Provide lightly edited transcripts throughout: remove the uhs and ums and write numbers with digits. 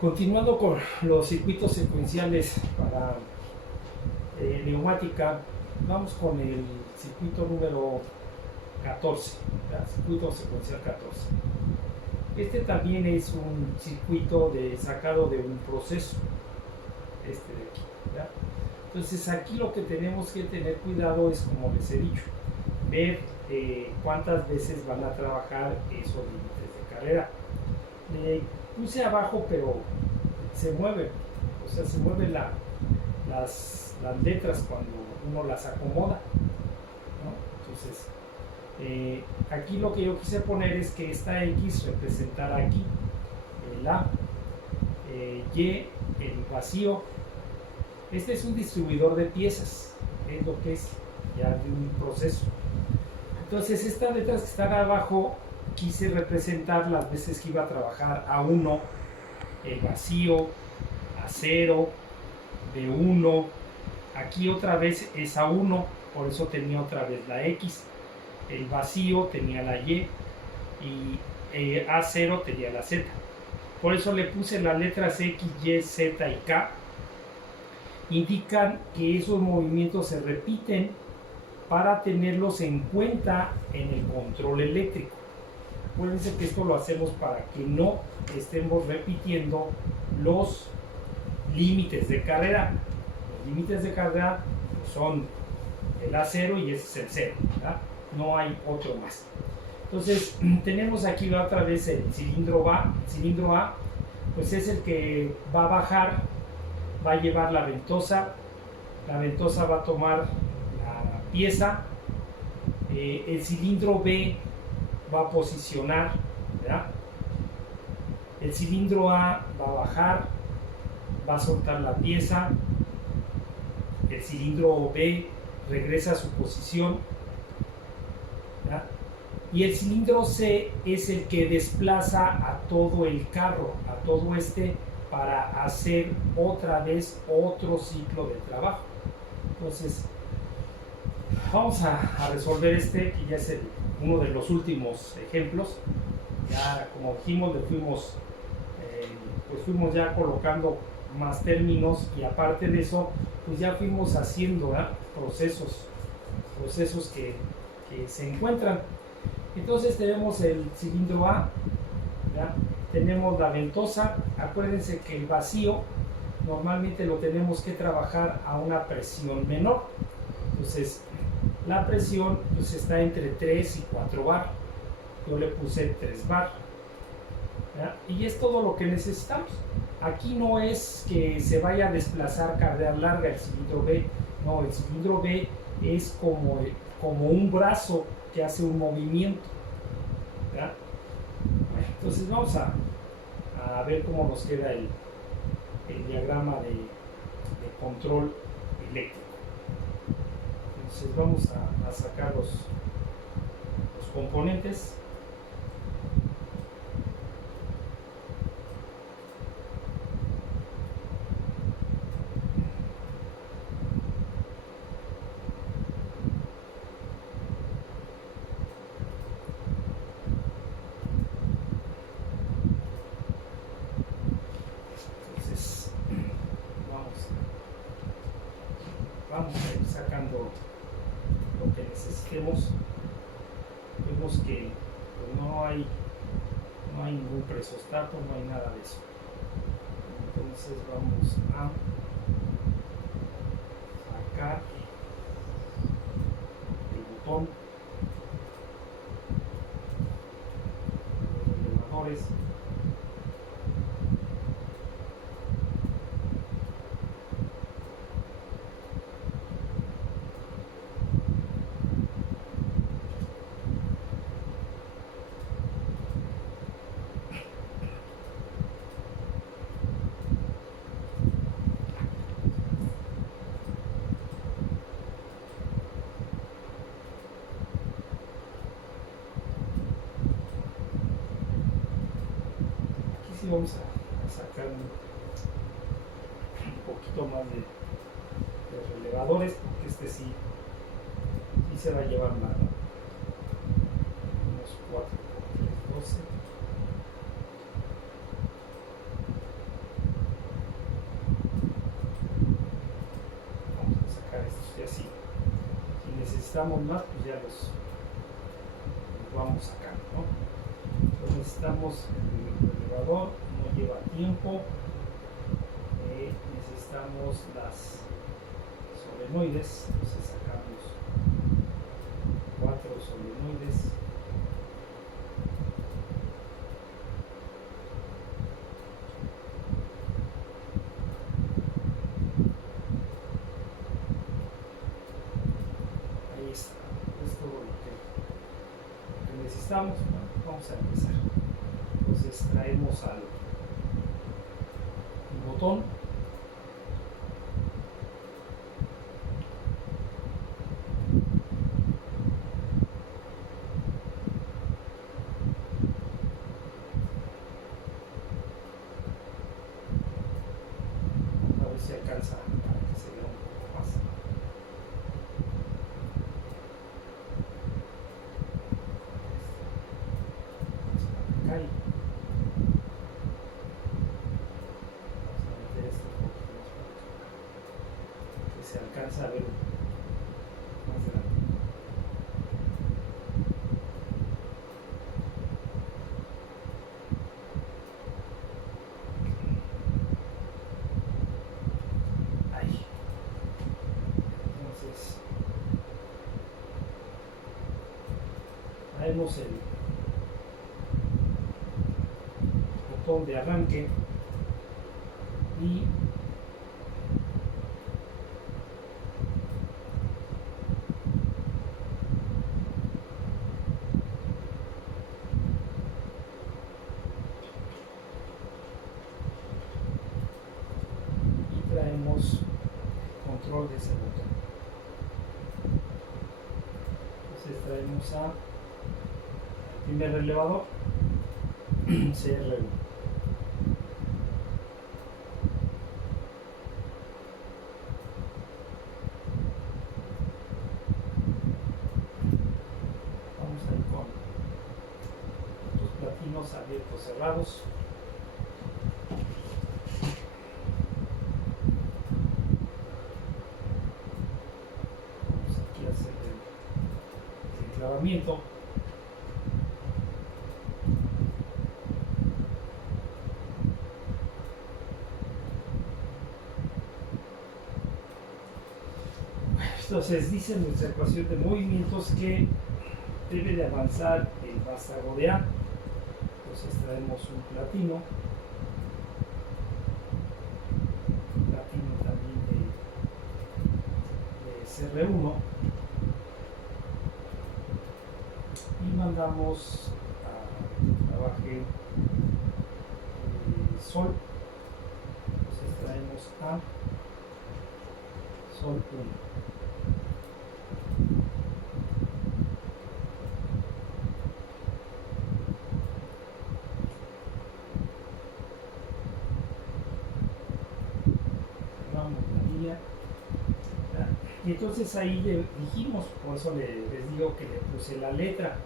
Continuando con los circuitos secuenciales para neumática, vamos con el circuito número 14, ¿verdad? Circuito secuencial 14. Este también es un circuito sacado de un proceso, este de aquí, ¿verdad? Entonces aquí lo que tenemos que tener cuidado es, como les he dicho, ver cuántas veces van a trabajar esos límites de carrera. Le puse abajo, pero se mueve, o sea, se mueven las letras cuando uno las acomoda, ¿no? Entonces, aquí lo que yo quise poner es que esta X representara aquí el A, Y, el vacío. Este es un distribuidor de piezas, es lo que es ya de un proceso. Entonces, estas letras que están abajo quise representar las veces que iba a trabajar A1, el vacío, A0, B1, aquí otra vez es A1, por eso tenía otra vez la X, el vacío tenía la Y y A0 tenía la Z. Por eso le puse las letras X, Y, Z y K. Indican que esos movimientos se repiten para tenerlos en cuenta en el control eléctrico. Acuérdense que esto lo hacemos para que no estemos repitiendo los límites de carrera. Los límites de carrera son el A0 y ese es el 0, ¿verdad? No hay otro más. Entonces tenemos aquí otra vez el cilindro A. El cilindro A pues es el que va a bajar, va a llevar la ventosa va a tomar la pieza, el cilindro B va a posicionar, ¿verdad? El cilindro A va a bajar, va a soltar la pieza, el cilindro B regresa a su posición, ¿verdad? Y el cilindro C es el que desplaza a todo el carro, a todo para hacer otra vez otro ciclo de trabajo. Entonces, vamos a resolver que ya es uno de los últimos ejemplos. Ya, como dijimos, pues fuimos ya colocando más términos y aparte de eso, pues ya fuimos haciendo, ¿verdad? procesos que se encuentran. Entonces tenemos el cilindro A, ¿verdad? Tenemos la ventosa. Acuérdense que el vacío normalmente lo tenemos que trabajar a una presión menor. Entonces la presión pues está entre 3 y 4 bar. Yo le puse 3 bar, ¿verdad? Y es todo lo que necesitamos. Aquí no es que se vaya a desplazar carga larga el cilindro B. No, el cilindro B es como un brazo que hace un movimiento, ¿verdad? Entonces vamos a ver cómo nos queda el diagrama de control eléctrico. Entonces vamos a sacar los componentes. Vamos a ir sacando lo que necesitemos. Vemos que pues, no hay ningún presostato, no hay nada de eso. Entonces vamos a sacar el botón, los elevadores. Sí, vamos a sacar un poquito más de relevadores, porque sí se va a llevar nada. Unos 4 por 3, 12. necesitamos más, pues ya los vamos sacando, ¿no? Entonces necesitamos el elevador, no lleva tiempo. Necesitamos las solenoides, entonces sacamos 4 solenoides. Ahí está, es todo lo que necesitamos. Bueno, vamos a empezar. Entonces traemos al botón. A ver si alcanza para que se vea un poco más. Ahí. Vamos a meter este un poquito más para que se alcanza a ver más grande. Ahí. Entonces, traemos el botón de arranque y traemos control de ese botón. Entonces traemos al primer elevador, CR1. Vamos a ir con los platinos abiertos, cerrados. Vamos aquí a hacer el enclavamiento. Entonces dice nuestra ecuación de movimientos que debe de avanzar el vástago de A. Entonces traemos un platino también de CR1 y mandamos a trabaje Sol. Entonces traemos a Sol 1. Y entonces ahí le dijimos, por eso les digo que le puse la letra.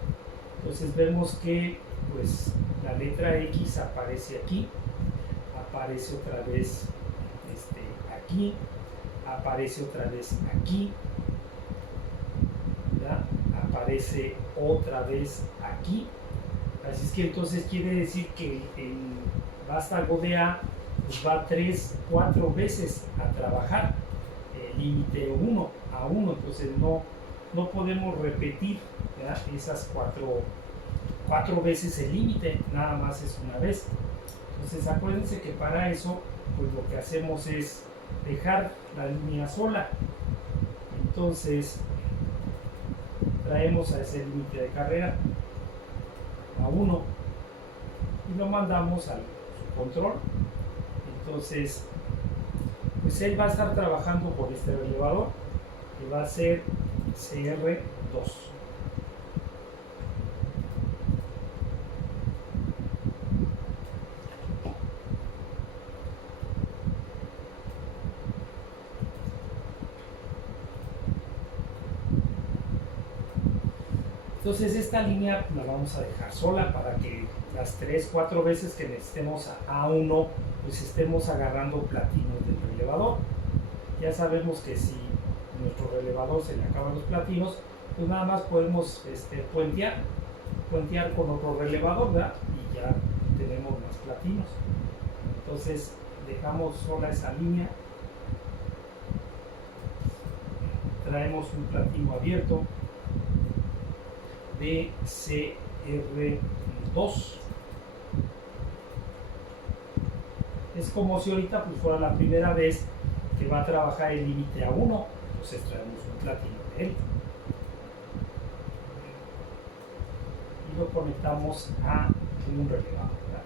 Entonces vemos que pues la letra X aparece aquí, aparece otra vez aquí, aparece otra vez aquí, ¿ya? Aparece otra vez aquí. Así es que entonces quiere decir que el vástago de A pues va 3, 4 veces a trabajar límite 1 a 1, entonces no podemos repetir, ¿verdad? Esas 4 veces el límite, nada más es una vez. Entonces acuérdense que para eso pues lo que hacemos es dejar la línea sola. Entonces traemos a ese límite de carrera a 1 y lo mandamos al control. Entonces pues él va a estar trabajando por este elevador que va a ser CR2. Entonces esta línea la vamos a dejar sola para que las 3, 4 veces que necesitemos a A1 pues estemos agarrando platinos del relevador. Ya sabemos que si nuestro relevador se le acaban los platinos, pues nada más podemos puentear con otro relevador, ¿verdad? Y ya tenemos más platinos. Entonces dejamos sola esa línea, traemos un platino abierto de CR2. Es como si ahorita pues fuera la primera vez que va a trabajar el límite a 1, entonces traemos un platino de él y lo conectamos a un relevador, ¿verdad?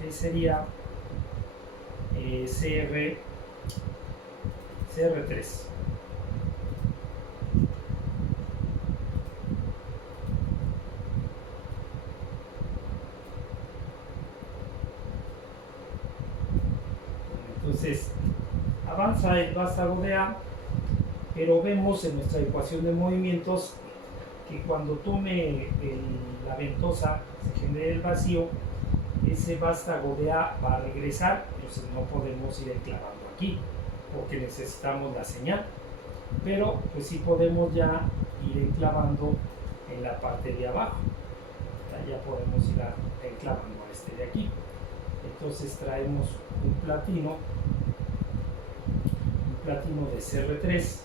Que sería CR3. Entonces avanza el vástago de A, pero vemos en nuestra ecuación de movimientos que cuando tome la ventosa se genere el vacío, ese vástago de A va a regresar, entonces no podemos ir enclavando aquí porque necesitamos la señal, pero pues sí podemos ya ir enclavando en la parte de abajo, ya podemos ir enclavando a este de aquí. Entonces traemos un platino de CR3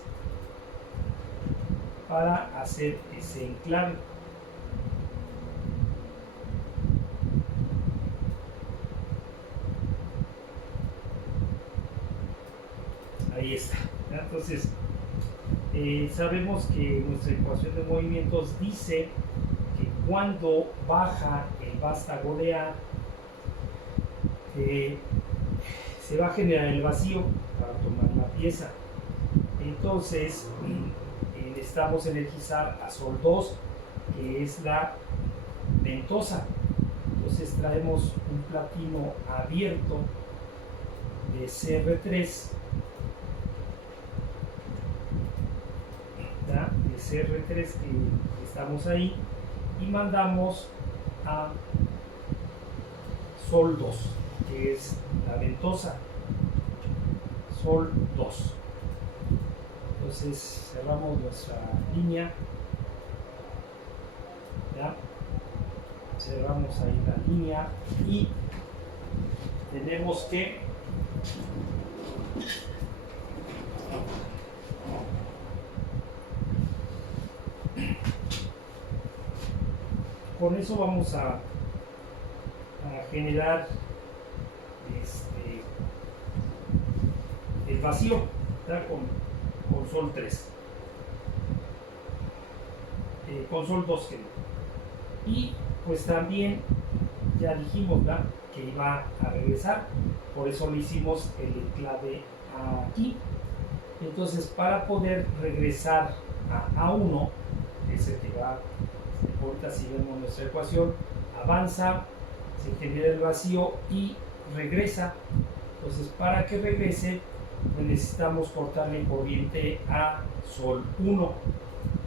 para hacer ese enclave. Ahí está. Entonces sabemos que nuestra ecuación de movimientos dice que cuando baja el vástago de A se va a generar el vacío para tomar la pieza. Entonces necesitamos energizar a Sol 2, que es la ventosa. Entonces traemos un platino abierto de CR3, ¿ya? De CR3 que estamos ahí, y mandamos a Sol 2, que es la ventosa, Sol 2. Entonces cerramos nuestra línea, ¿ya? Cerramos ahí la línea y tenemos que con eso vamos a generar el vacío, ¿ya? Con Sol 3, con Sol 2 y pues también ya dijimos, ¿verdad?, que iba a regresar, por eso le hicimos el enclave aquí. Entonces para poder regresar a A1, que es el que va, ahorita si vemos nuestra ecuación, avanza, se genera el vacío y regresa. Entonces para que regrese pues necesitamos cortarle corriente a Sol 1,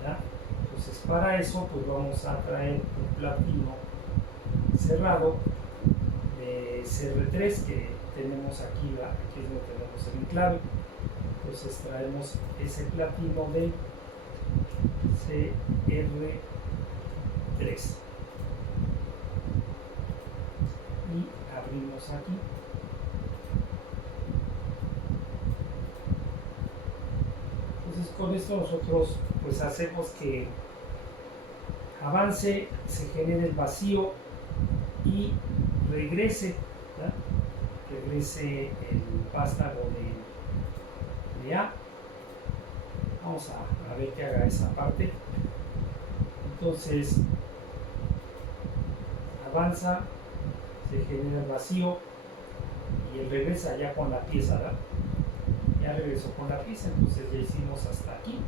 ¿ya? Entonces para eso pues vamos a traer un platino cerrado de CR3 que tenemos aquí, ¿verdad? Aquí es donde tenemos el enclave. Entonces traemos ese platino de CR3 y abrimos aquí. Entonces con esto nosotros pues hacemos que avance, se genere el vacío y regrese, ¿ya? Regrese el vástago de A. Vamos a ver que haga esa parte. Entonces avanza, se genera el vacío y él regresa ya con la pieza, ¿verdad? Ya regresó con la pieza, entonces ya hicimos hasta aquí,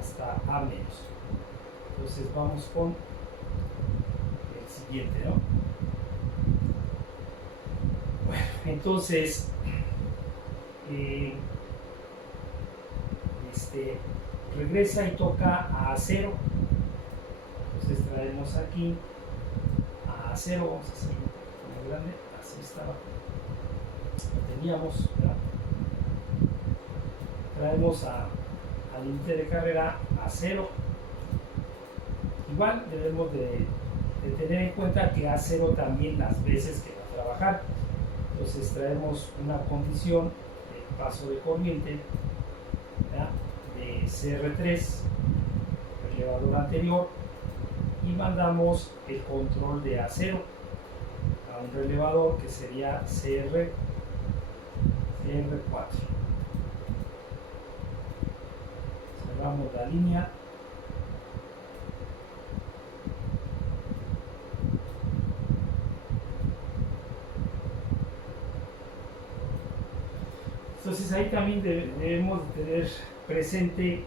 hasta A menos. Entonces vamos con el siguiente, ¿no? Bueno, entonces regresa y toca a A0. Entonces traemos aquí a A0, vamos a hacer un poquito más grande, así estaba, lo teníamos, ¿verdad? Traemos al límite de carrera a 0, Igual debemos de tener en cuenta que A0 también las veces que va a trabajar. Entonces traemos una condición de paso de corriente, ¿ya?, de CR3, relevador anterior, y mandamos el control de A0 a un relevador que sería CR4. Cerramos la línea. Entonces ahí también debemos tener presente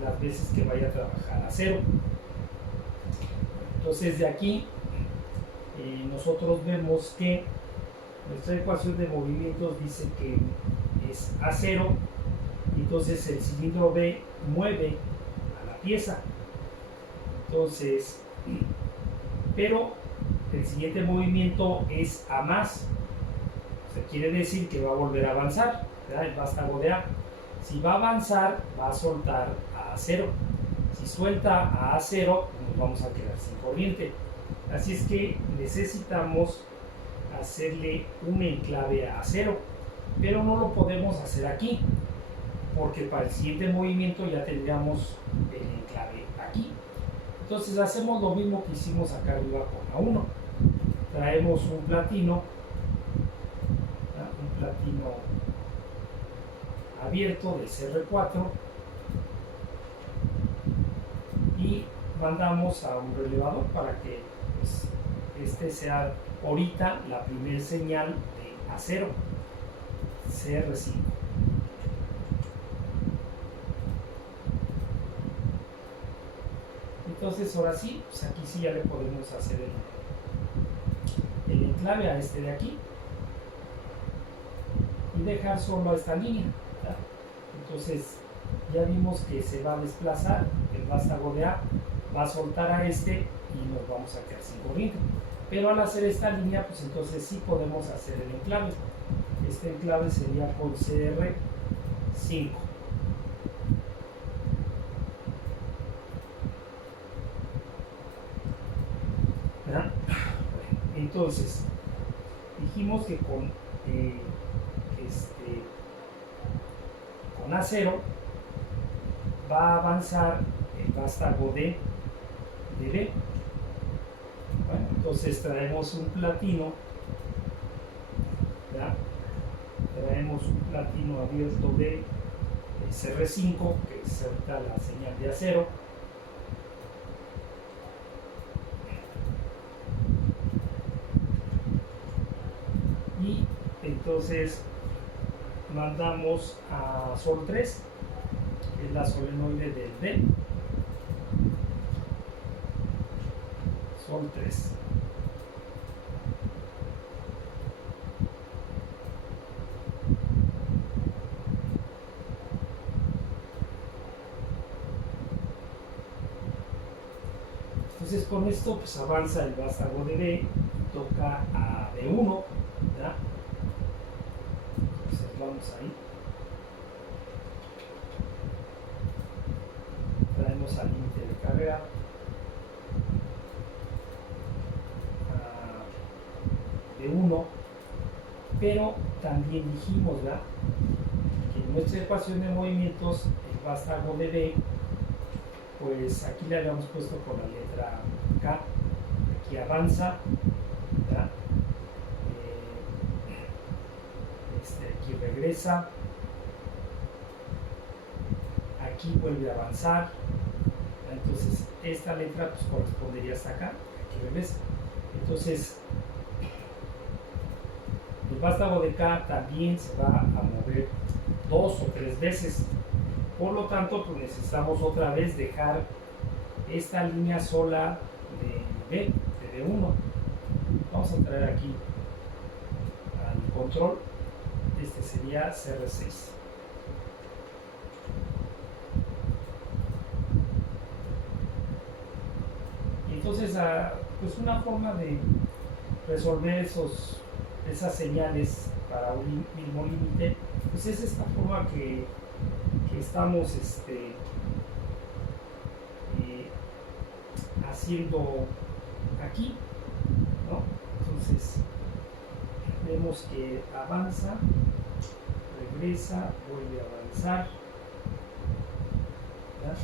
las veces que vaya a trabajar A0. Entonces de aquí nosotros vemos que nuestra ecuación de movimientos dice que es A0, entonces el cilindro B mueve a la pieza. Entonces, pero el siguiente movimiento es A más, o sea, quiere decir que va a volver a avanzar, ¿verdad?, el vástago de A. Si va a avanzar, va a soltar a A0. Si suelta a A0, nos vamos a quedar sin corriente. Así es que necesitamos hacerle un enclave a A0, pero no lo podemos hacer aquí, porque para el siguiente movimiento ya tendríamos el enclave aquí. Entonces hacemos lo mismo que hicimos acá arriba con A1. Traemos un platino abierto de CR4 y mandamos a un relevador para que pues, este sea ahorita la primera señal de A0, CR5. Entonces ahora sí, pues aquí sí ya le podemos hacer el enclave a este de aquí y dejar solo a esta línea, ¿verdad? Entonces ya vimos que se va a desplazar el vástago de A, va a soltar a este y nos vamos a quedar sin corriente. Pero al hacer esta línea, pues entonces sí podemos hacer el enclave. Este enclave sería con CR5. ¿Verdad? Entonces, dijimos que con A0 va a avanzar el vástago de B. Bueno, entonces traemos un platino, ¿verdad?, traemos un platino abierto de CR5, que es ahorita la señal de A0. Y entonces mandamos a Sol 3, que es la solenoide del B. Sol 3. Entonces con esto pues avanza el vástago de B y toca a B1, ¿verdad? Entonces vamos ahí. Traemos al límite de carrera a B1, pero también dijimos, ¿verdad?, que en nuestra ecuación de movimientos el vástago de B, pues aquí le habíamos puesto con la letra K, aquí avanza, ¿verdad?, aquí regresa, aquí vuelve a avanzar. Entonces esta letra pues correspondería hasta acá, aquí regresa. Entonces el vástago de K también se va a mover 2 o 3 veces. Por lo tanto, pues necesitamos otra vez dejar esta línea sola de B, de B1. Vamos a traer aquí al control. Este sería CR6. Y entonces, pues una forma de resolver esas señales para un mismo límite, pues es esta forma que estamos haciendo aquí, ¿no? Entonces vemos que avanza, regresa, vuelve a avanzar, ¿verdad?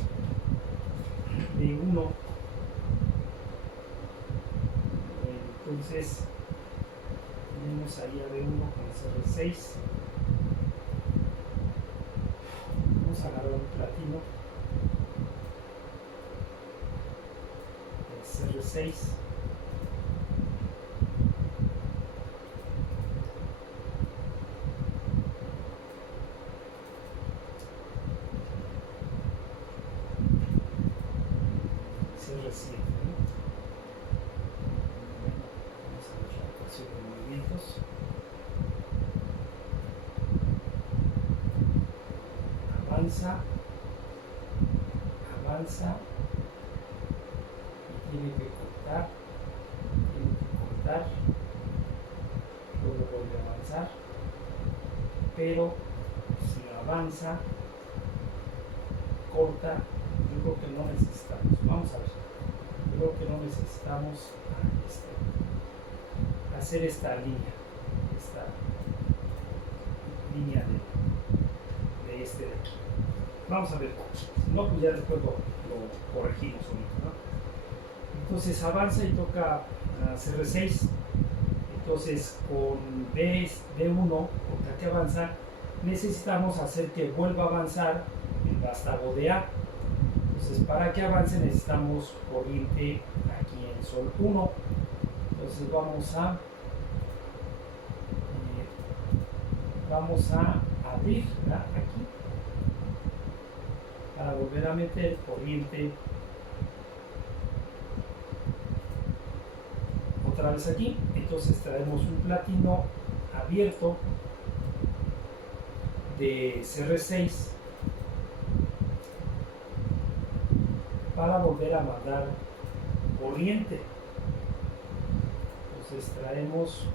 B1, entonces tenemos ahí a B1 con CR6, vamos a agarrar un platino, el CR6, CR7, ¿no? Vamos a ver la ecuación de movimientos. Avanza, avanza y tiene que cortar, luego vuelve a avanzar, pero si avanza, corta, yo creo que no necesitamos, vamos a ver, yo creo que no necesitamos hacer esta línea de este de aquí. Vamos a ver, si no, pues ya después lo corregimos ahorita, ¿no? Entonces avanza y toca CR6, entonces con B1, porque aquí avanza, necesitamos hacer que vuelva a avanzar el vástago de A. Entonces para que avance necesitamos corriente aquí en Sol 1, entonces vamos a abrir, ¿verdad? Aquí para volver a meter corriente otra vez aquí. Entonces traemos un platino abierto de CR6 para volver a mandar corriente. Entonces traemos,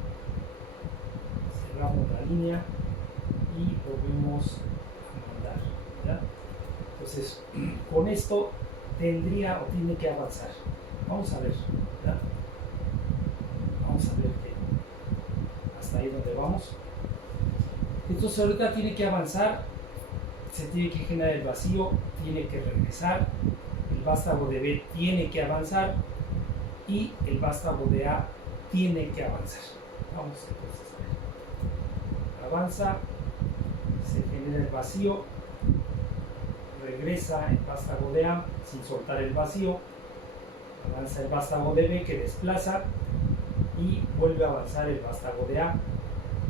cerramos la línea y volvemos a mandar, ¿verdad? Entonces con esto tendría o tiene que avanzar. Vamos a ver, ¿verdad? Vamos a ver que hasta ahí donde vamos. Entonces ahorita tiene que avanzar, se tiene que generar el vacío, tiene que regresar, el vástago de B tiene que avanzar y el vástago de A tiene que avanzar. Vamos entonces a ver. Avanza, se genera el vacío, regresa el vástago de A sin soltar el vacío, avanza el vástago de B que desplaza y vuelve a avanzar el vástago de A.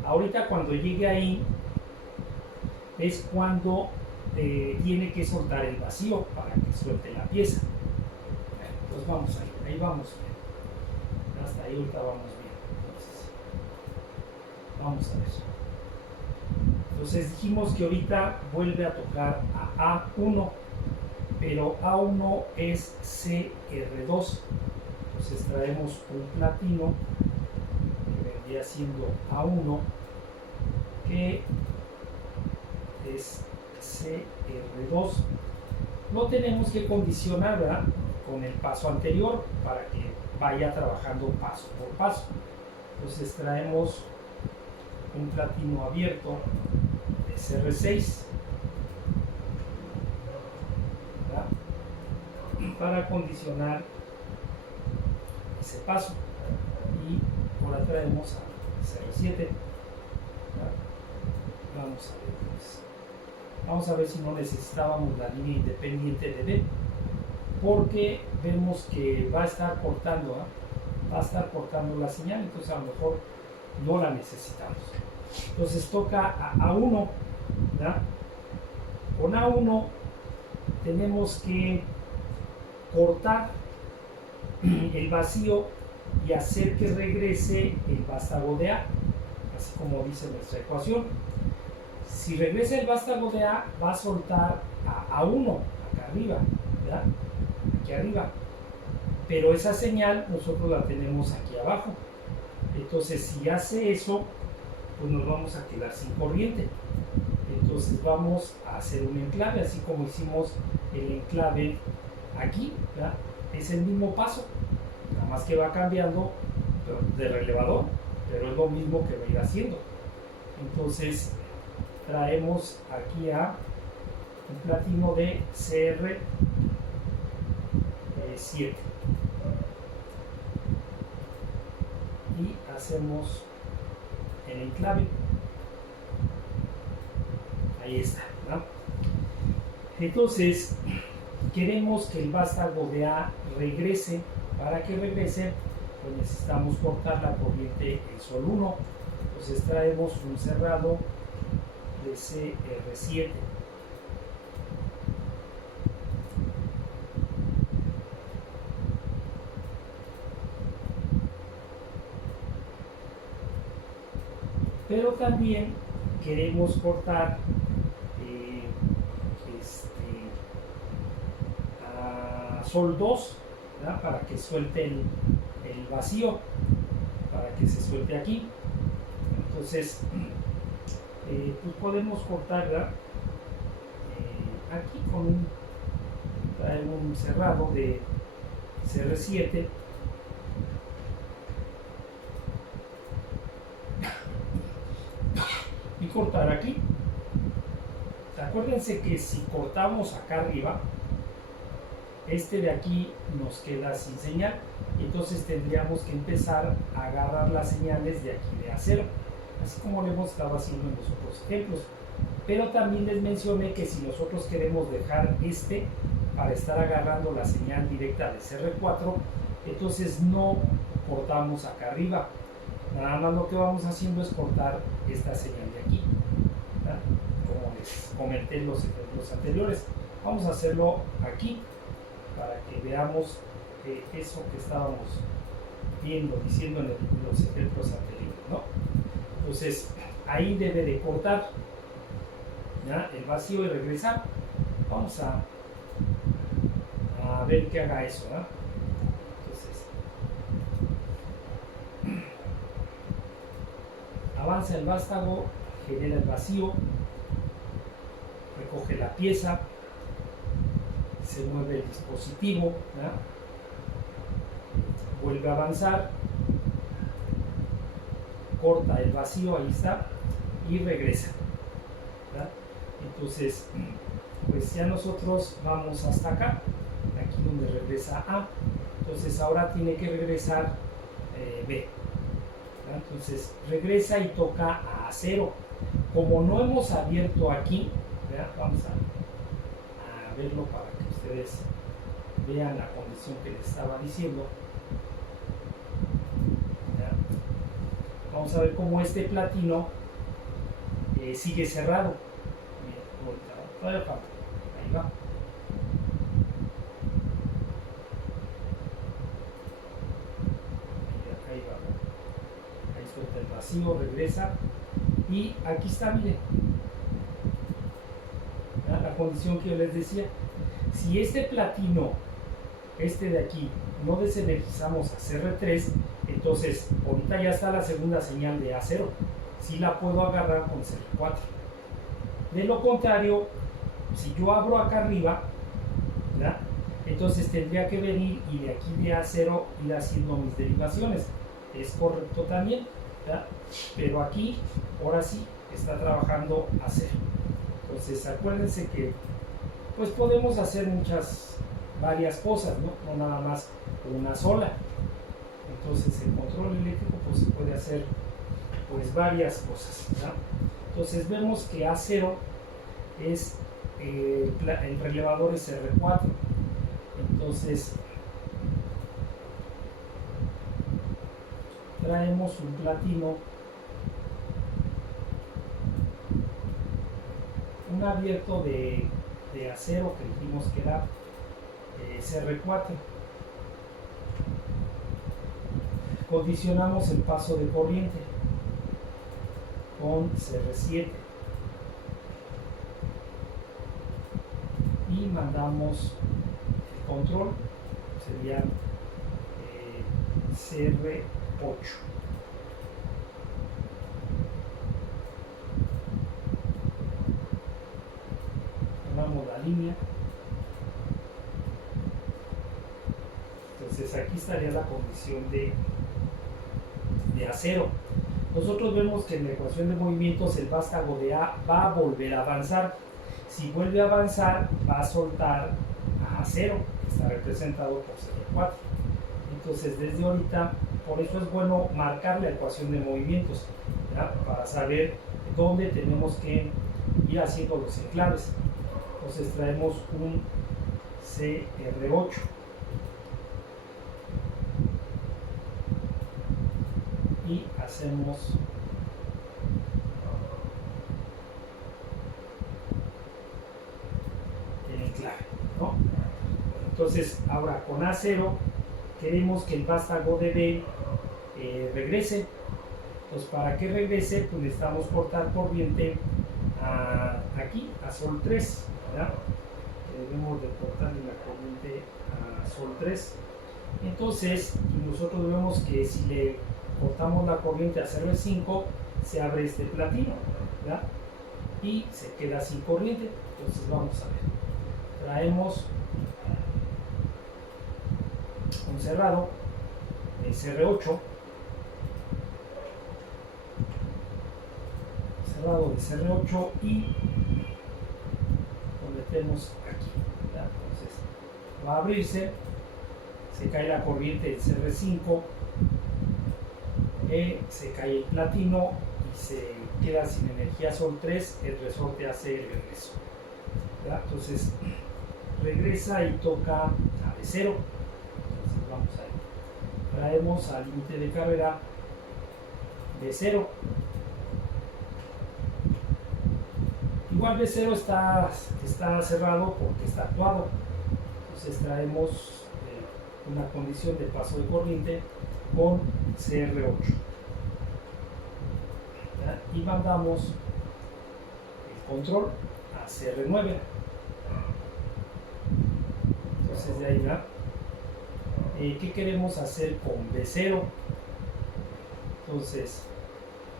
Ahorita cuando llegue ahí es cuando tiene que soltar el vacío para que suelte la pieza. Entonces vamos ahí vamos bien. Hasta ahí ahorita vamos bien. Entonces, vamos a ver. Entonces dijimos que ahorita vuelve a tocar a A1, pero A1 es CR2. Entonces traemos un platino que vendría siendo A1, que es CR2. No tenemos que condicionar, ¿verdad?, con el paso anterior para que vaya trabajando paso por paso. Entonces traemos un platino abierto de CR6, ¿verdad?, para condicionar ese paso, y ahora traemos a CR7, ¿verdad? Vamos a ver si no necesitábamos la línea independiente de B, porque vemos que va a estar cortando, ¿eh? Va a estar cortando la señal, entonces a lo mejor no la necesitamos. Entonces toca a A1, ¿verdad? Con A1 tenemos que cortar el vacío y hacer que regrese el vástago de A, así como dice nuestra ecuación. Si regresa el vástago de A, va a soltar a A1 acá arriba, ¿verdad?, aquí arriba, pero esa señal nosotros la tenemos aquí abajo. Entonces si hace eso, pues nos vamos a quedar sin corriente. Entonces vamos a hacer un enclave, así como hicimos el enclave aquí, ¿verdad?, es el mismo paso, nada más que va cambiando de relevador, pero es lo mismo que va a ir haciendo. Entonces traemos aquí a un platino de CR7 y hacemos el enclave. Ahí está, ¿no? Entonces queremos que el vástago de A regrese. Para que regrese, pues necesitamos cortar la corriente en sol 1. Entonces traemos un cerrado de CR7. Pero también queremos cortar a sol 2, ¿verdad? Para que suelte el vacío, para que se suelte aquí. Entonces pues podemos cortar aquí con traer un cerrado de CR7 y cortar aquí. Acuérdense que si cortamos acá arriba, este de aquí nos queda sin señal, entonces tendríamos que empezar a agarrar las señales de aquí de acero, así como lo hemos estado haciendo en los otros ejemplos. Pero también les mencioné que si nosotros queremos dejar para estar agarrando la señal directa de CR4, entonces no cortamos acá arriba, nada más lo que vamos haciendo es cortar esta señal de aquí, ¿verdad? Como les comenté en los ejemplos anteriores. Vamos a hacerlo aquí para que veamos eso que estábamos diciendo en los ejemplos anteriores, ¿no? Entonces ahí debe de cortar, ¿ya?, el vacío y regresar. Vamos a ver que haga eso, ¿no? Entonces avanza el vástago, genera el vacío, recoge la pieza, se mueve el dispositivo, ¿no?, vuelve a avanzar, corta el vacío, ahí está, y regresa, ¿verdad? Entonces pues ya nosotros vamos hasta acá, aquí donde regresa A. Entonces ahora tiene que regresar B, ¿verdad? Entonces regresa y toca a 0. Como no hemos abierto aquí, ¿verdad?, vamos a verlo para que ustedes vean la condición que les estaba diciendo. ¿Verdad? Vamos a ver cómo este platino sigue cerrado. Todavía falta. Ahí va. Ahí va. Ahí suelta el vacío, regresa. Y aquí está, miren. La condición que yo les decía. Si este platino, este de aquí, no desenergizamos a CR3, entonces ahorita ya está la segunda señal de A0. Sí la puedo agarrar con CR4. De lo contrario, si yo abro acá arriba, ¿verdad?, entonces tendría que venir y de aquí de A0 ir haciendo mis derivaciones. Es correcto también, ¿verdad? Pero aquí, ahora sí, está trabajando A0. Entonces acuérdense que pues podemos hacer varias cosas, ¿no? No nada más una sola. Entonces el control eléctrico pues se puede hacer pues varias cosas, ¿verdad? Entonces vemos que A0 es el relevador es R4. Entonces traemos un platino, un abierto de acero que dijimos que era CR4. Condicionamos el paso de corriente con CR7 y mandamos el control, sería CR8. Tomamos la línea estaría la condición de acero. Nosotros vemos que en la ecuación de movimientos el vástago de A va a volver a avanzar. Si vuelve a avanzar, va a soltar a acero, que está representado por CR4. Entonces, desde ahorita, por eso es bueno marcar la ecuación de movimientos, ¿ya? Para saber dónde tenemos que ir haciendo los enclaves. Entonces, traemos un CR8. Y hacemos el enclave, ¿no? Entonces, ahora con A0 queremos que el vástago de B regrese. Entonces, para que regrese, pues necesitamos cortar corriente aquí a Sol 3, ¿verdad? Debemos de cortarle la corriente a Sol 3. Entonces, nosotros vemos que si le cortamos la corriente a CR5, se abre este platino, ¿verdad? Y se queda sin corriente. Entonces vamos a ver, traemos un cerrado de CR8, cerrado de CR8 y lo metemos aquí, ¿verdad? Entonces va a abrirse, se cae la corriente del CR5, se cae el platino y se queda sin energía Sol 3, el resorte hace el regreso, ¿verdad? Entonces regresa y toca a B0. Entonces vamos a ir, traemos al límite de carrera B0. Igual B0 está cerrado porque está actuado. Entonces traemos una condición de paso de corriente con CR8, ¿ya? Y mandamos el control a CR9. Entonces de ahí va. ¿Qué queremos hacer con B0? Entonces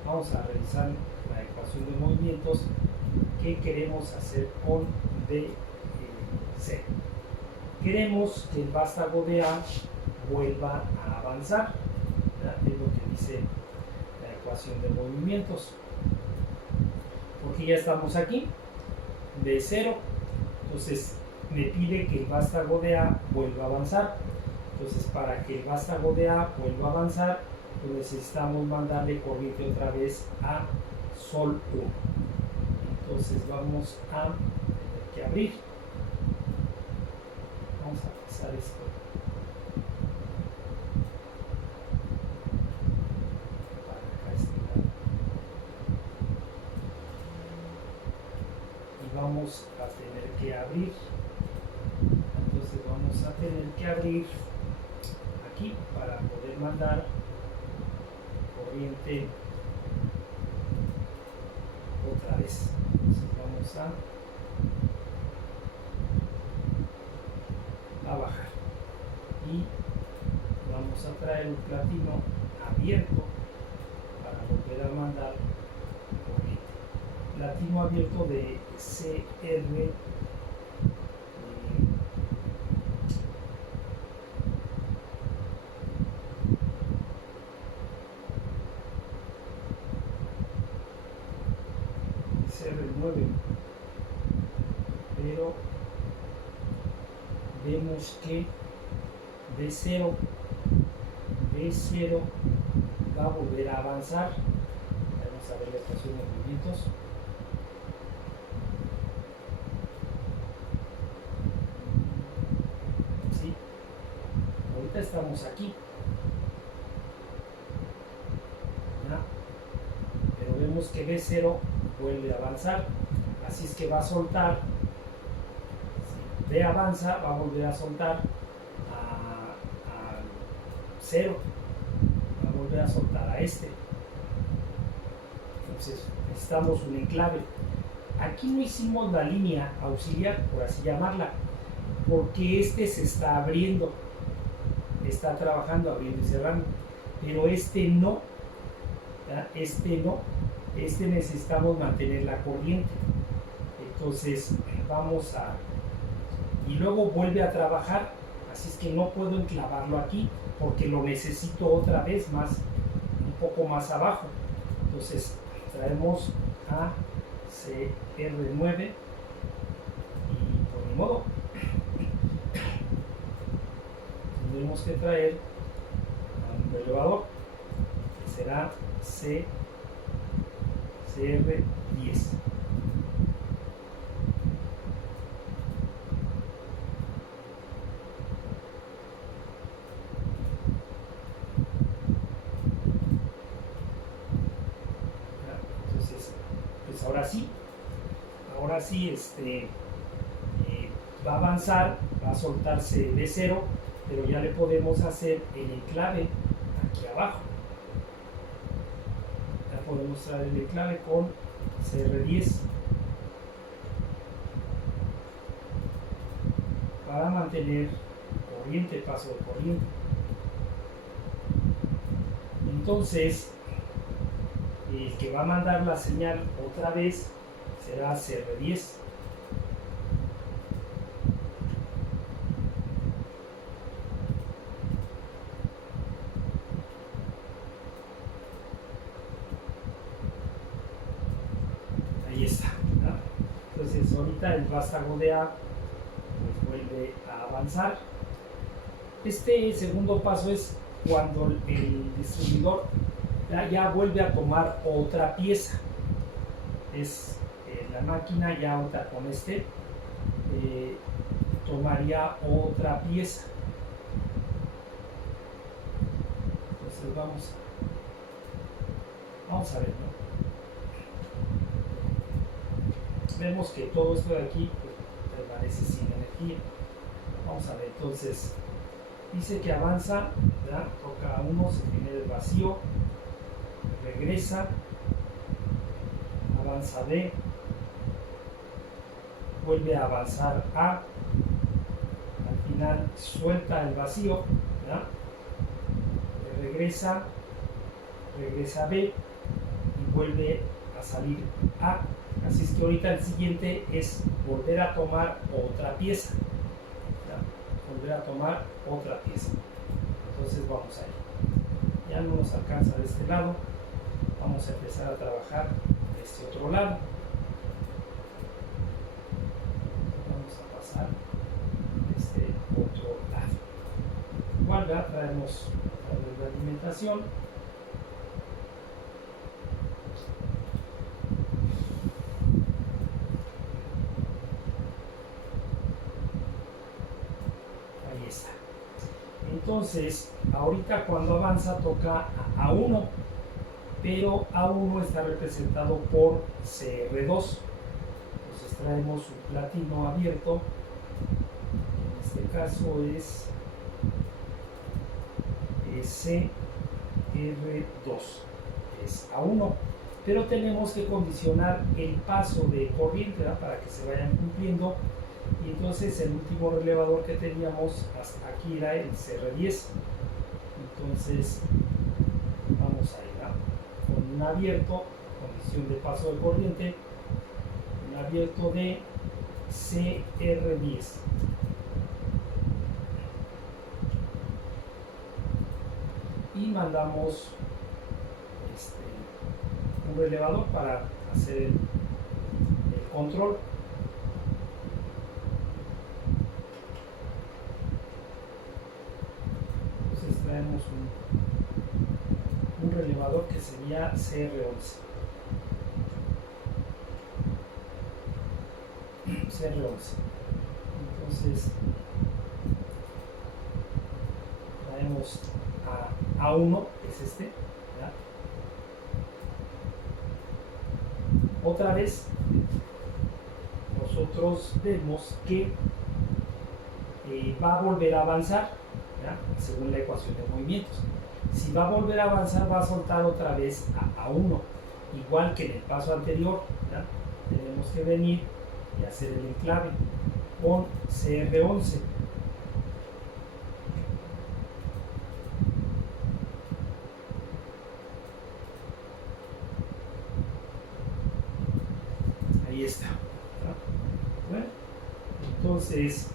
vamos a revisar la ecuación de movimientos. ¿Qué queremos hacer con B0? Queremos que el vástago de A vuelva a avanzar, ¿verdad? Es lo que dice la ecuación de movimientos, porque ya estamos aquí, B0. Entonces me pide que el vástago de A vuelva a avanzar. Entonces, para que el vástago de A vuelva a avanzar, pues necesitamos mandarle corriente otra vez a Sol 1. Entonces vamos a tener que abrir. Vamos a pasar esto para acá, este lado. Y vamos a tener que abrir. Entonces vamos a tener que abrir aquí para poder mandar corriente otra vez. Entonces vamos a bajar y vamos a traer un platino abierto para volver a mandar corriente. Platino abierto de CR CR9, pero vemos que B0 va a volver a avanzar. Vamos a ver la ecuación de movimientos. ¿Sí? Ahorita estamos aquí, ¿ya? Pero vemos que B0 vuelve a avanzar, así es que va a soltar. Si B avanza, va a volver a soltar a 0, va a volver a soltar a este. Entonces necesitamos un enclave. Aquí no hicimos la línea auxiliar, por así llamarla, porque este se está abriendo, está trabajando, abriendo y cerrando, pero este no, ¿ya? Este necesitamos mantener la corriente. Entonces vamos a, y luego vuelve a trabajar, así es que no puedo enclavarlo aquí, porque lo necesito otra vez más, un poco más abajo. Entonces traemos a CR9 y por mi modo tendremos que traer a un relevador que será CR10. Entonces, pues ahora sí va a avanzar, va a soltarse de cero, pero ya le podemos hacer el enclave aquí abajo. Ya podemos traer el enclave con CR10 para mantener corriente, paso de corriente. Entonces, el que va a mandar la señal otra vez será CR10. Ahí está, ¿no? Entonces ahorita el vástago de A pues vuelve a avanzar. Este segundo paso es cuando el distribuidor ya vuelve a tomar otra pieza. Es la máquina ya ahorita con tomaría otra pieza. Entonces vamos a ver, ¿no? Vemos que todo esto de aquí pues, permanece sin energía. Vamos a ver, entonces dice que avanza, ¿verdad? Toca 1, se genera el vacío, regresa, avanza B, vuelve a avanzar A, al final suelta el vacío, ¿verdad? Regresa B y vuelve a salir A. Así es que ahorita el siguiente es volver a tomar otra pieza, ¿verdad? Volver a tomar otra pieza. Entonces vamos a ir. Ya no nos alcanza de este lado, vamos a empezar a trabajar de este otro lado. Vamos a pasar de este otro lado. Igual ya traemos la alimentación. Ahí está. Entonces, ahorita cuando avanza toca a A1, pero A1 está representado por CR2. Entonces traemos un platino abierto, en este caso es CR2, es A1, pero tenemos que condicionar el paso de corriente, ¿verdad? Para que se vayan cumpliendo. Y entonces el último relevador que teníamos hasta aquí era el CR10. Entonces vamos a ir con un abierto, condición de paso de corriente, un abierto de CR10. Y mandamos un relevador para hacer el control. Entonces traemos un relevador que sería CR11. Entonces traemos a A1, que es este, ¿verdad? Otra vez nosotros vemos que va a volver a avanzar, ¿verdad? Según la ecuación de movimientos. Si va a volver a avanzar, va a soltar otra vez a A1, igual que en el paso anterior, ¿verdad? Tenemos que venir y hacer el enclave con CR11. Ahí está, ¿no? Bueno, entonces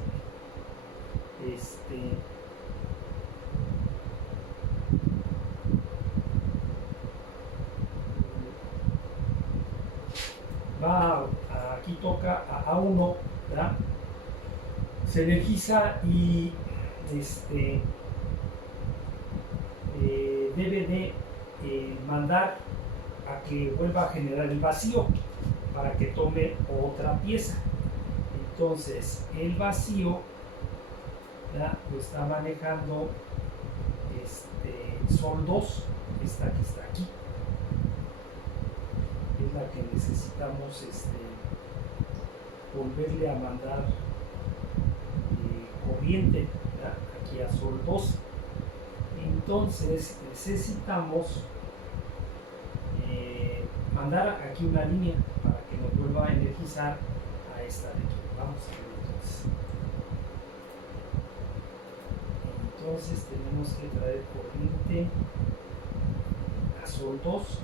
aquí toca a A1, ¿verdad? Se energiza y debe de mandar a que vuelva a generar el vacío para que tome otra pieza. Entonces el vacío, ¿verdad?, lo está manejando Sol 2, esta que está aquí, es la que necesitamos volverle a mandar corriente, ¿verdad?, aquí a Sol 2. Entonces necesitamos mandar aquí una línea para que nos vuelva a energizar a esta de aquí. Vamos a ver entonces tenemos que traer corriente a Sol 2.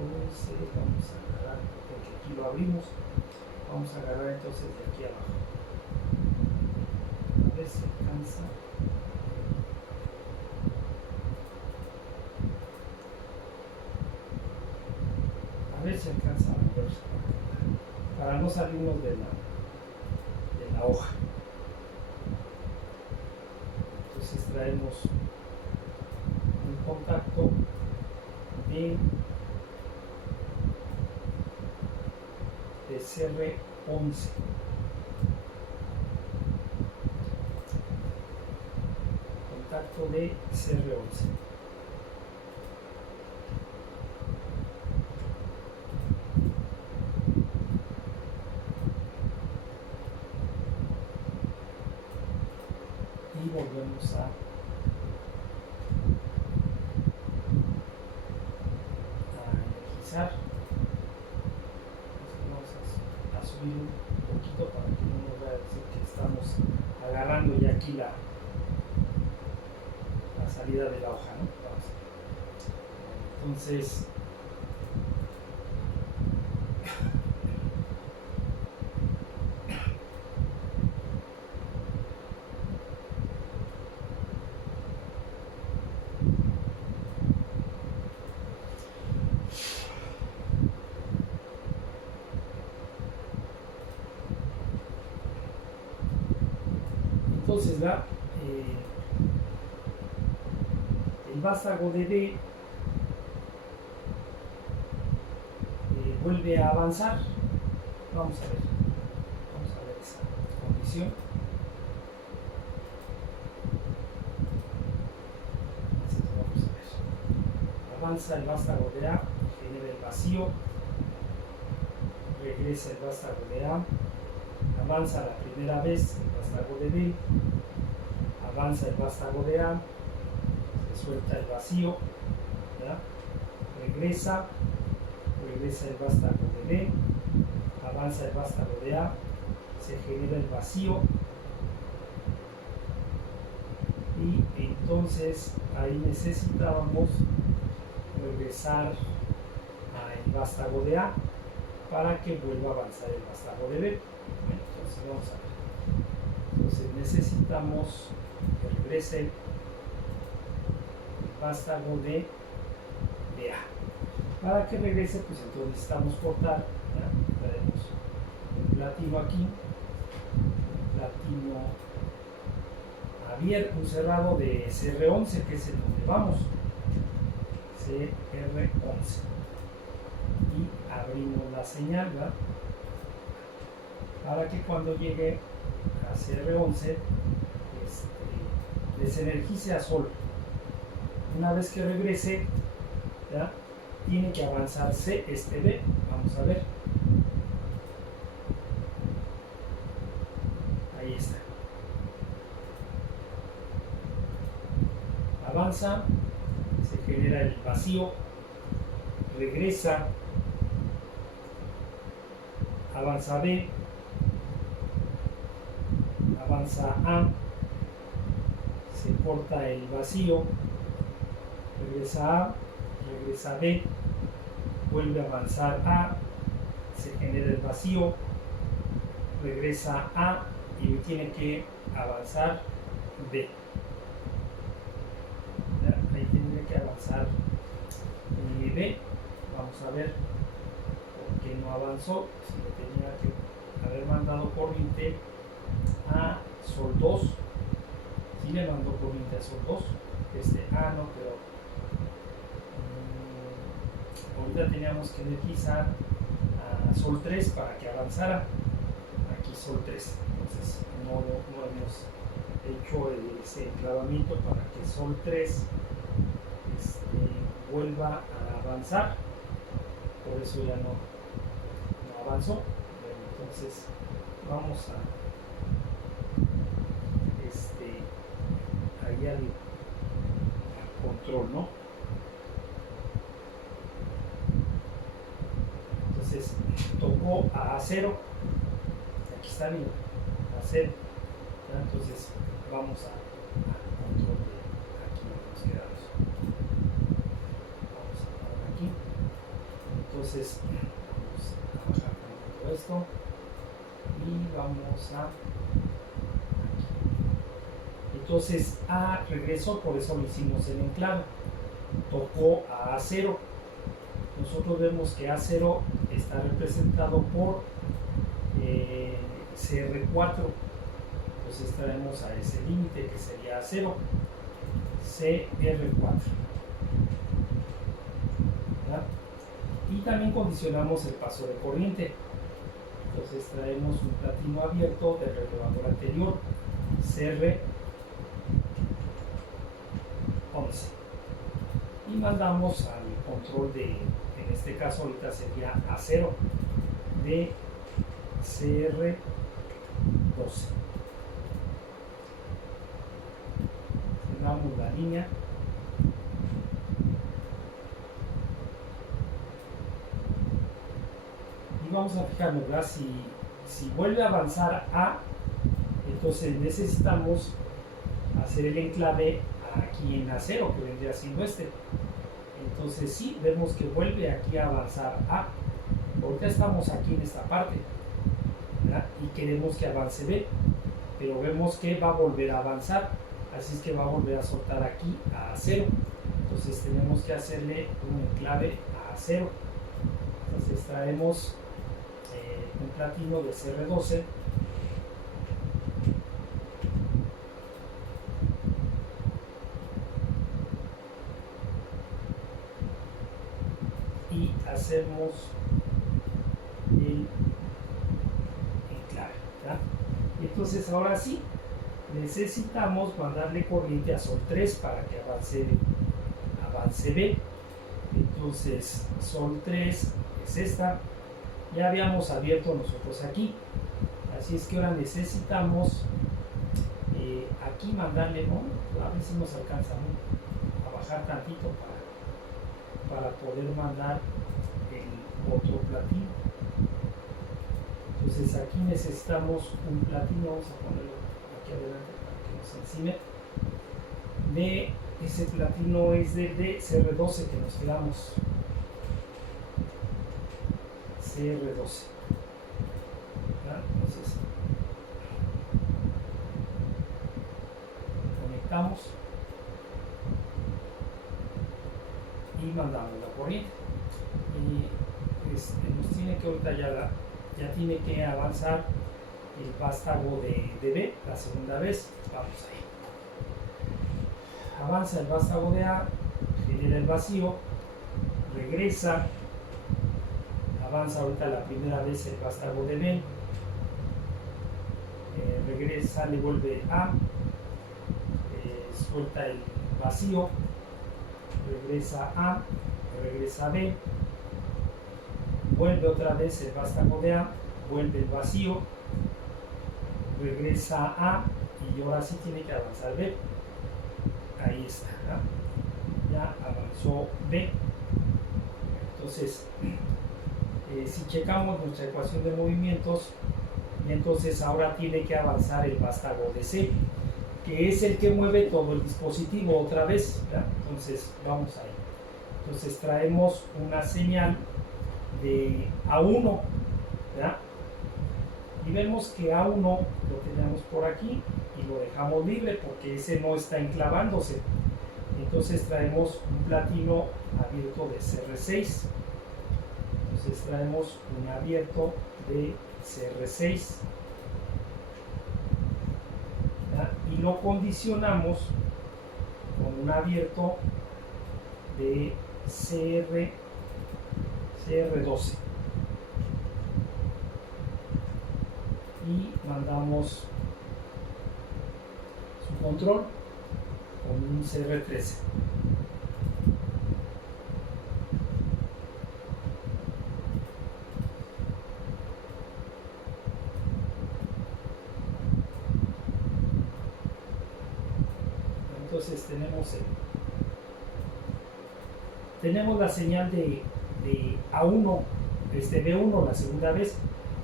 Entonces vamos a agarrar, porque aquí lo abrimos, vamos a agarrar entonces de aquí abajo, a ver si alcanza. A ver si alcanza a mover para no salirnos de la hoja. Entonces traemos un contacto de CR11. Contacto de CR11. Y volvemos a energizar. Vamos a subir un poquito para que no nos vaya a decir que estamos agarrando ya aquí la salida de la hoja, ¿no? Entonces ¿verdad? El vástago de D vuelve a avanzar. Vamos a ver esa condición. Entonces vamos a ver. Avanza el vástago de A, genera el vacío, regresa el vástago de A, avanza la primera vez el vástago de B, avanza el vástago de A, se suelta el vacío, ¿verdad? regresa el vástago de B, avanza el vástago de A, se genera el vacío y entonces ahí necesitábamos regresar al vástago de A para que vuelva a avanzar el vástago de B. Entonces vamos a ver. Entonces necesitamos que regrese el vástago de A. Para que regrese, pues entonces necesitamos cortar. ¿Ya? Traemos un platino aquí, un platino abierto, un cerrado de CR11, que es en donde vamos. CR11. Y abrimos la señal, ¿verdad?, para que cuando llegue a CR11 desenergice a Sol. Una vez que regrese, ¿ya?, tiene que avanzar B. Vamos a ver. Ahí está. Avanza, se genera el vacío, regresa, avanza B, avanza A, se corta el vacío, regresa A, regresa B, vuelve a avanzar A, se genera el vacío, regresa A y tiene que avanzar B. Ahí tendría que avanzar B. Vamos a ver por que no avanzó, si le tenía que haber mandado corriente a Sol 2, si le mandó corriente a Sol 2, no, pero ahorita teníamos que energizar a Sol 3 para que avanzara, aquí Sol 3, entonces no hemos hecho ese enclavamiento para que Sol 3 vuelva a avanzar, por eso ya no avanzó. Bueno, entonces vamos a ahí al control, ¿no? Entonces tocó a A0, aquí está bien, A0, ¿ya? Entonces vamos a control de aquí nos quedamos, vamos a parar aquí, entonces vamos a bajar todo esto y vamos a aquí. Entonces A regresó, por eso lo hicimos el enclave, tocó a A0. Nosotros vemos que A0 está representado por CR4, entonces traemos a ese límite que sería A0, CR4, ¿verdad? Y también condicionamos el paso de corriente, entonces traemos un platino abierto del relevador anterior, CR11, y mandamos al control de, en este caso ahorita sería A0 de CR12. Cerramos la línea y vamos a fijarnos, ¿verdad? Si vuelve a avanzar A, entonces necesitamos hacer el enclave aquí en A0, que vendría siendo entonces sí, vemos que vuelve aquí a avanzar A. Ahorita estamos aquí en esta parte, ¿verdad? Y queremos que avance B, pero vemos que va a volver a avanzar, así es que va a volver a soltar aquí a A0. Entonces tenemos que hacerle un enclave a A0. Entonces traemos un platino de CR12, y hacemos el enclave, ¿verdad? Entonces ahora sí necesitamos mandarle corriente a Sol 3 para que avance B. Entonces Sol 3 es esta, ya habíamos abierto nosotros aquí, así es que ahora necesitamos aquí mandarle, ¿no? A ver si nos alcanza a bajar tantito para poder mandar el otro platino. Entonces aquí necesitamos un platino, vamos a ponerlo aquí adelante para que nos encime. De ese platino es de CR12 que nos quedamos, CR12, ¿verdad? Entonces conectamos y mandamos la corriente, y nos tiene que ahorita ya tiene que avanzar el vástago de B la segunda vez. Vamos ahí, avanza el vástago de A, genera el vacío, regresa, avanza ahorita la primera vez el vástago de B, regresa, le vuelve A, suelta el vacío, regresa A, regresa B, vuelve otra vez el vástago de A, vuelve el vacío, regresa A, y ahora sí tiene que avanzar B. Ahí está, ¿verdad? Ya avanzó B. Entonces si checamos nuestra ecuación de movimientos, entonces ahora tiene que avanzar el vástago de C, que es el que mueve todo el dispositivo otra vez, ¿verdad? Entonces vamos ahí. Entonces traemos una señal de A1, ¿verdad? Y vemos que A1 lo tenemos por aquí y lo dejamos libre porque ese no está enclavándose. Entonces traemos un platino abierto de CR6. Entonces Entonces traemos un abierto de CR6, ¿ya? Y lo condicionamos con un abierto de CR12 y mandamos su control con un CR13. Entonces tenemos la señal de A1, B1 la segunda vez,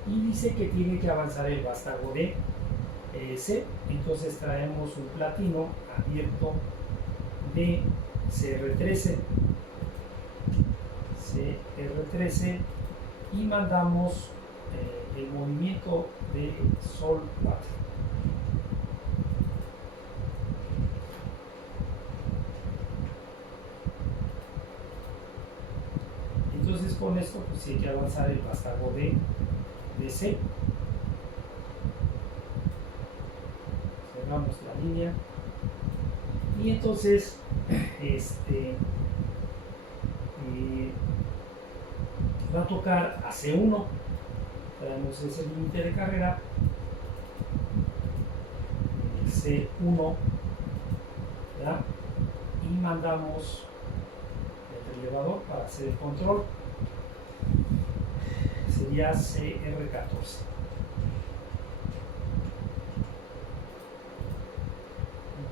y dice que tiene que avanzar el vástago de C. Entonces traemos un platino abierto de CR13 y mandamos el movimiento de Sol 4. Entonces con esto pues hay que avanzar el vástago de C. Cerramos la línea y entonces va a tocar a C1. Traemos ese límite de carrera, el C1, ¿ya? Y mandamos el elevador para hacer el control. Sería CR14.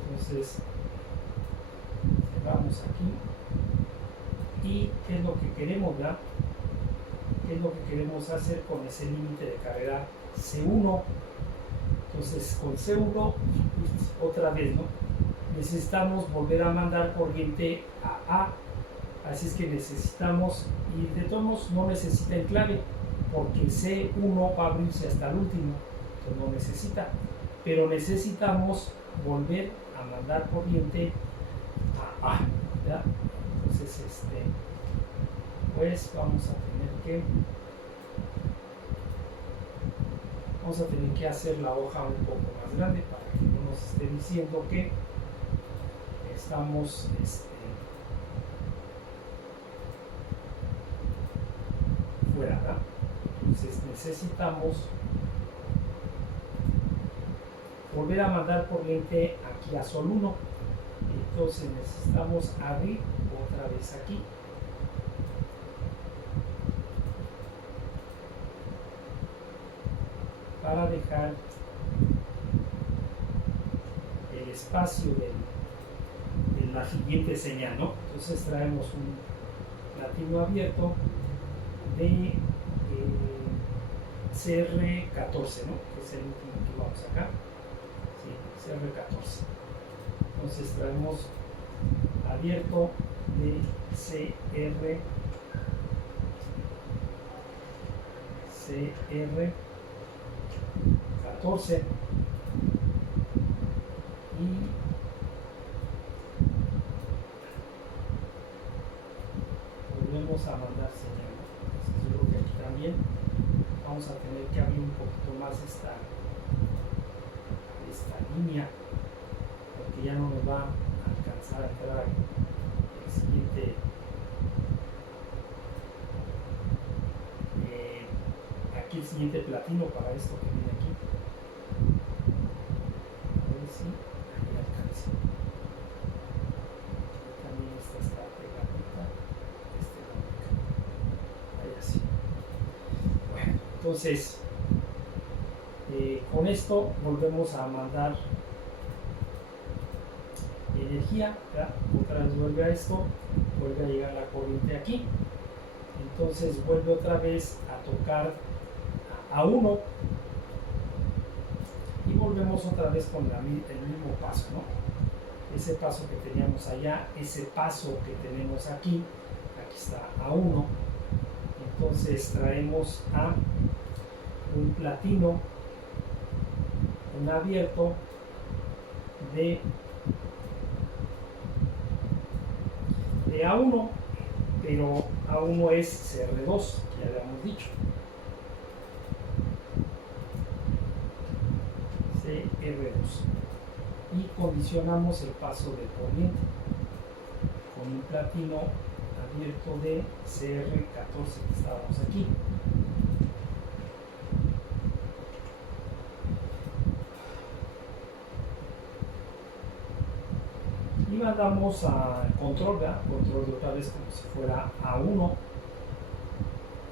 Entonces vamos aquí y qué es lo que queremos, ¿verdad? ¿Qué es lo que queremos hacer con ese límite de carrera C1? Entonces con C1 otra vez, ¿no? Necesitamos volver a mandar corriente a A, así es que necesitamos, y de todos modos no necesita enclave porque C1 va a abrirse hasta el último, entonces no necesita, pero necesitamos volver a mandar corriente a A, ¿verdad? Entonces pues vamos a tener que hacer la hoja un poco más grande para que no nos esté diciendo que estamos fuera, ¿verdad? Entonces necesitamos volver a mandar corriente aquí a Sol 1. Entonces necesitamos abrir otra vez aquí. Para dejar el espacio de la siguiente señal, ¿no? Entonces traemos un platino abierto de CR14, ¿no? Que es el último que vamos acá. Sí, CR14. Entonces traemos abierto de CR14 y volvemos a mandar señal. Entonces yo creo que aquí también vamos a tener que abrir un poquito más esta línea porque ya no nos va a alcanzar a entrar el siguiente aquí el siguiente platino para esto que viene aquí. A ver si ahí alcanza. También esta está pegadita, ahí así. Bueno, entonces con esto volvemos a mandar energía, ¿ya? Otra vez vuelve a esto, vuelve a llegar la corriente aquí, entonces vuelve otra vez a tocar a 1 y volvemos otra vez con el mismo paso, ¿no? Ese paso que teníamos allá, ese paso que tenemos aquí está a 1, entonces traemos a un platino, un abierto de A1, pero A1 es CR2, que ya habíamos dicho. CR2. Y condicionamos el paso de corriente con un platino abierto de CR14 que estábamos aquí. Y mandamos a control, ¿verdad? Control de otra vez como si fuera A1.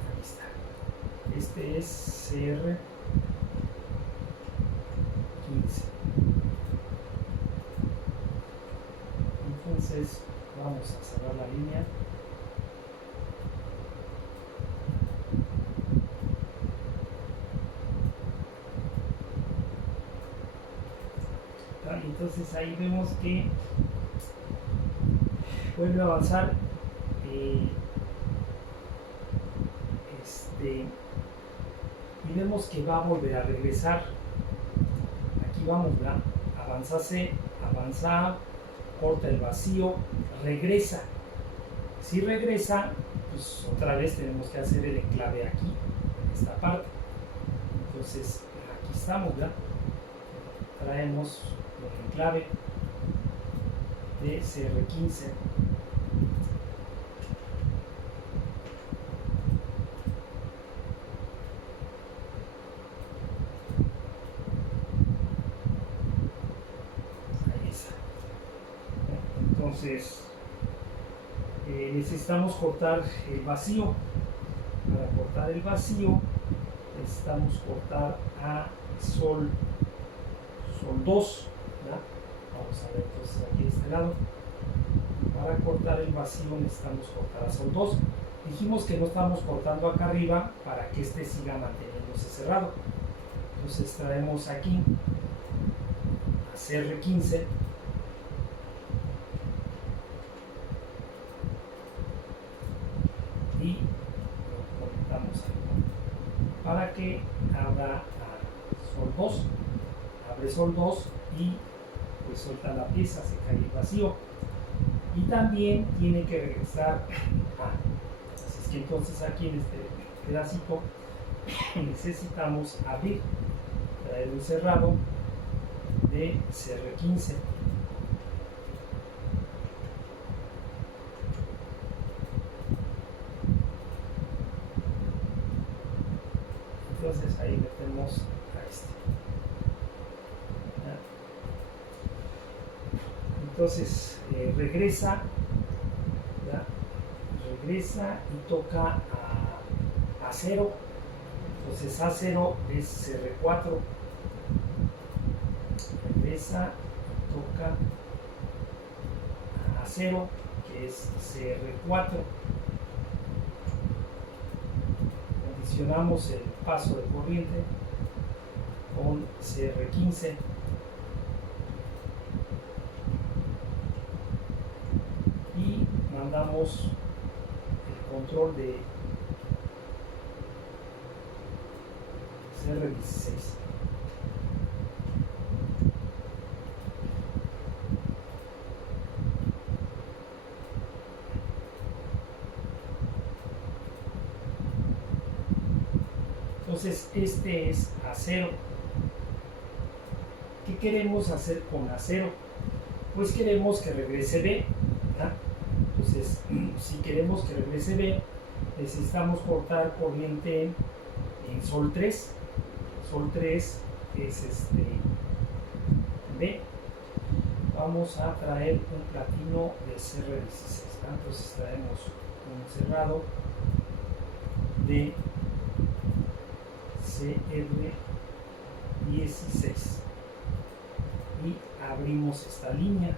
Ahí está. Este es CR15. Entonces vamos a cerrar la línea. Entonces ahí vemos que vuelve a avanzar y vemos que va a volver a regresar. Aquí vamos, ¿verdad? Avanza, corta el vacío, regresa. Si regresa, pues otra vez tenemos que hacer el enclave aquí, en esta parte. Entonces aquí estamos, ¿verdad? Traemos el enclave de CR15. Ahí está. Entonces necesitamos cortar el vacío. Para cortar el vacío necesitamos cortar a Sol 2, ¿verdad? Vamos a ver entonces aquí de este lado. Para cortar el vacío necesitamos cortar a Sol 2. Dijimos que no estamos cortando acá arriba para que este siga manteniéndose cerrado. Entonces traemos aquí a CR15. Y lo conectamos ahí para que abra a Sol 2. Abre Sol 2 y pues suelta la pieza, se cae el vacío. Y también tiene que regresar así es que entonces aquí en este pedacito necesitamos abrir, traer un cerrado de CR15. Entonces ahí metemos a este. Entonces regresa, ¿ya? Regresa y toca a 0. Entonces A0 es CR4. Regresa y toca a 0, que es CR4. Condicionamos el paso de corriente con CR15. Y mandamos el control de CR16. Entonces este es A0. ¿Qué queremos hacer con A0? Pues queremos que regrese B, ¿verdad? Entonces, si queremos que regrese B, necesitamos cortar corriente en Sol 3. Sol 3 es B. Vamos a traer un platino de CR16, ¿verdad? Entonces traemos un cerrado de CR16 y abrimos esta línea.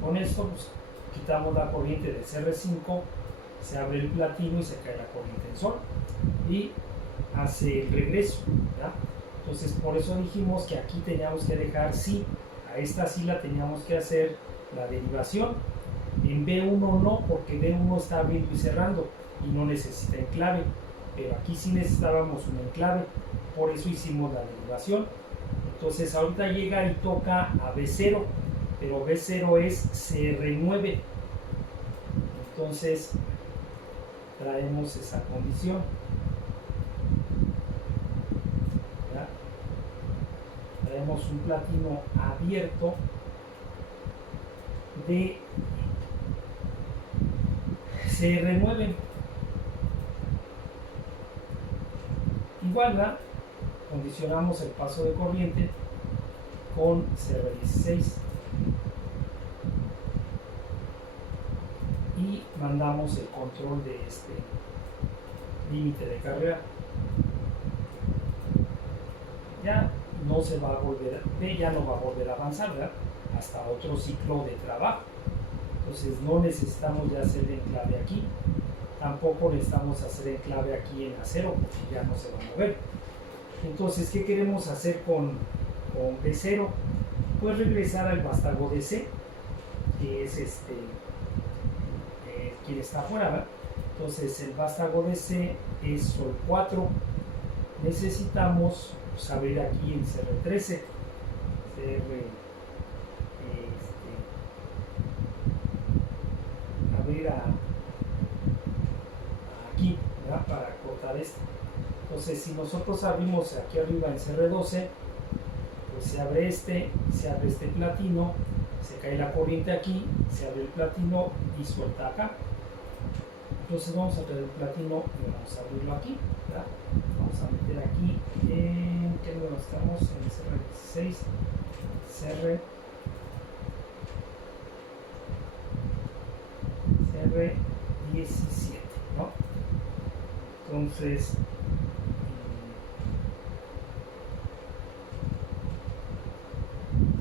Con esto pues, quitamos la corriente de CR5, se abre el platino y se cae la corriente en Sol y hace el regreso, ¿verdad? Entonces por eso dijimos que aquí teníamos que dejar sí, a esta sí la teníamos que hacer la derivación. En B1 no, porque B1 está abriendo y cerrando y no necesita enclave, pero aquí sí necesitábamos un enclave, por eso hicimos la derivación. Entonces ahorita llega y toca a B0, pero B0 es CR9. Entonces traemos esa condición. ¿Verdad? Traemos un platino abierto de CR9. Igual, ¿verdad? Condicionamos el paso de corriente con CR16 y mandamos el control de este límite de carrera. Ya no se va a volver, ya no va a volver a avanzar, ¿verdad? Hasta otro ciclo de trabajo. Entonces no necesitamos ya hacer enclave aquí, tampoco necesitamos hacer enclave aquí en acero porque ya no se va a mover. Entonces, ¿qué queremos hacer con B0? Pues regresar al vástago de C, que es quien está afuera, ¿verdad? Entonces el vástago de C es Sol 4. Necesitamos pues, abrir aquí en CR13, abrir aquí, ¿verdad? Para cortar esto. Entonces, si nosotros abrimos aquí arriba en CR12, pues se abre este platino, se cae la corriente aquí, se abre el platino y suelta acá. Entonces vamos a traer el platino y vamos a abrirlo aquí, ¿verdad? Vamos a meter aquí en ¿qué número estamos? En CR16, CR17, ¿no? Entonces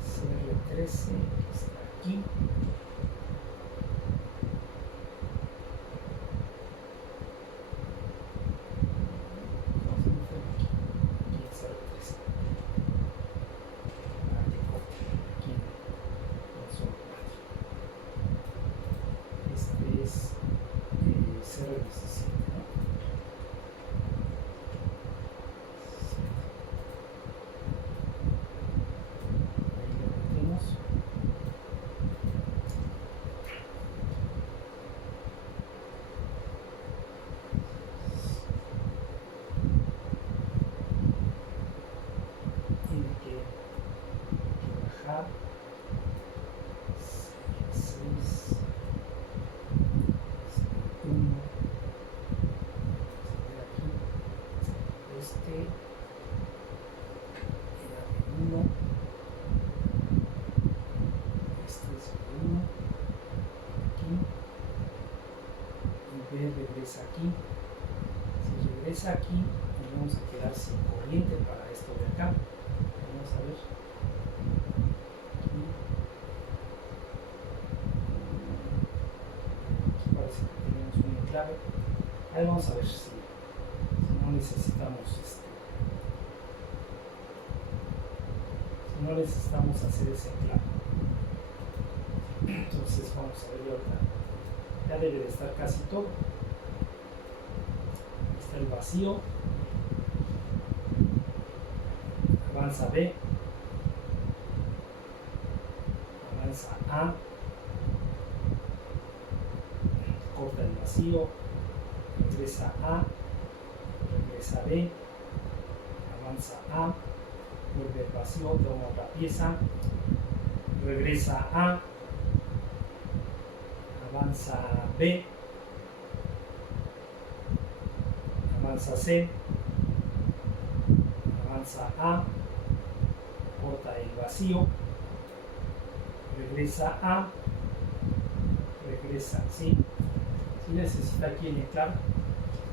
CR13 está aquí. Regresa aquí. Si regresa aquí, nos vamos a quedar sin corriente para esto de acá. Vamos a ver. Aquí parece que tenemos un enclave. Ahí vamos a ver si no necesitamos hacer ese enclave. Entonces vamos a ver ahorita. Ya debe de estar casi todo. Está el vacío. Avanza B. Avanza A. Corta el vacío. Regresa A. Regresa B. Avanza A. Vuelve el vacío. Toma otra pieza. Regresa A. Avanza B, avanza C, avanza A, corta el vacío, regresa A, regresa, sí necesita aquí el enclave